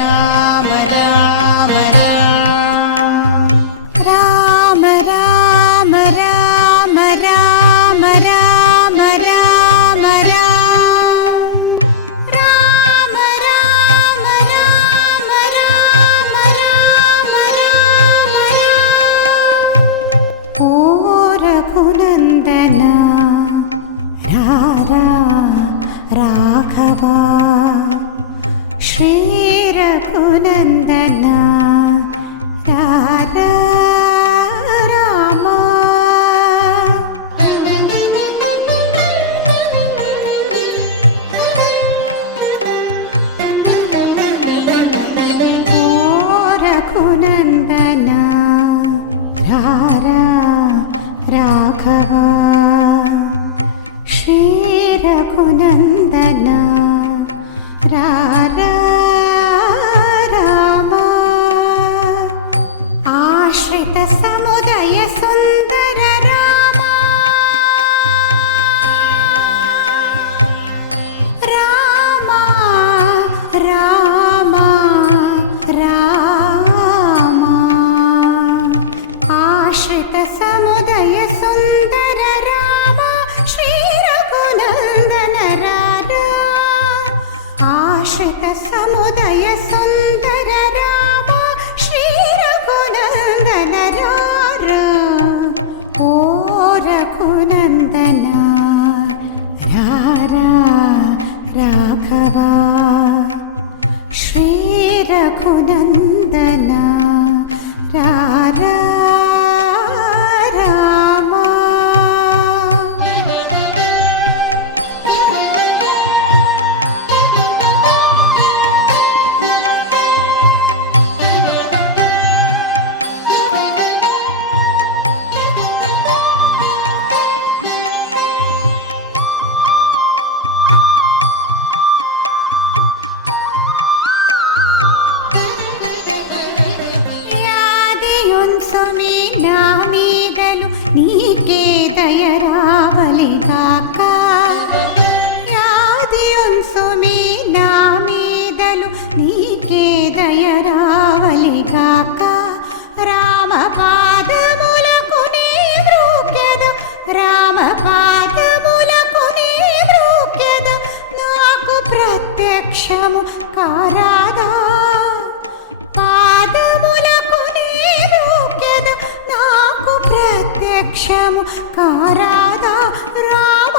రామ రామ రామ రామ రామ రామ రామ రామ రామ రామ రామ రామ రామ రామ ఓ రఘునందన రారా రాఘవా శ్రీ రఘునందన రారా రామా ఓ రఘునందన రారా రాఘవా శ్రీ రఘునందన రారా రామా ఆశ్రిత సముదయ సుందర రామా రామా రామా రామా ఆశ్రిత సముదయ సుందర రామా శ్రీ రఘునందన రారా ఆశ్రిత సముదయ సుందర రామ శ్రీ రఘునందన రారా ఓ రఘునందన రారా రాఘవా శ్రీ రఘునందన రారా రామా సుమి నా మీదలు నీకే దయరావలిగాక యాదియున్సుమి నా మీదలు నీకే దయరావలిగాక రామ పాదములకు నీ మృక్యద రామ పాదములకు నీ మృక్యద నాకు ప్రత్యక్షము కారాదా పాదములకు నీ మృక్యద నాకు ప్రత్యక్షము కారాదా రామ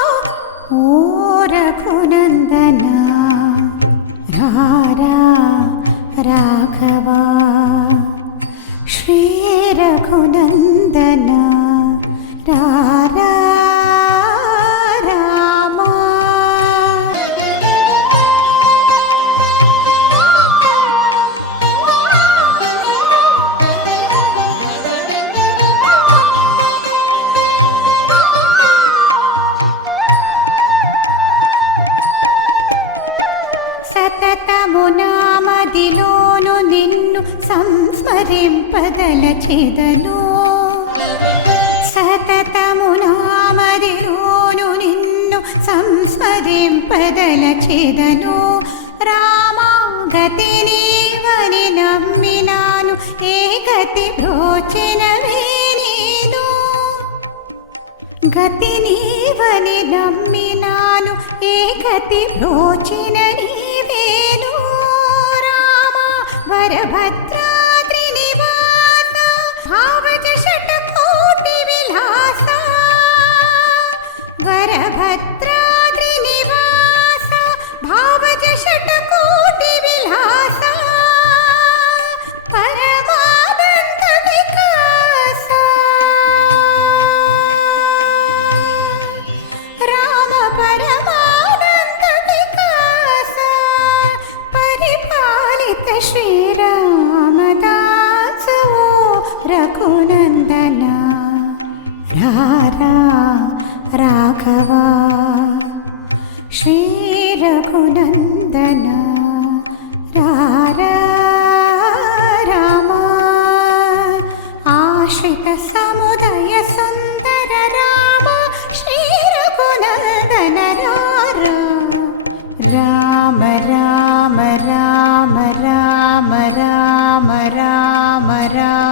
ఓ రఘునందన రారా రాఘవా శ్రీ రఘునందన రారా రామా సతతము నామదిలోను నిన్ను సంస్మరింపదలచెదను సతతము నామదిలోను నిన్ను సంస్మరింపదలచెదను రామా గతి నీవని నమ్మినాను ఏ గతి బ్రోచెనవే నేను గతి నీవని నమ్మినాను ఏ గతి బ్రోచిన నీవేను రామా వరభద్రాద్రి నివాస భావజ షట్కోటి విలాస వరభద్రాద్రి నివాస భావజ షట్కోటి విలాస పరమానంద వికాస రామ పరమానంద వికాస పరిపాలిత శ్రీరామదాస ఓ రఘునందన రారా రాఘవా శ్రీ రఘునందన రారా రామా ఆశ్రిత సముదయ సుందర రామ శ్రీ రఘునందన రారా రామ రామ రామ రామ రామ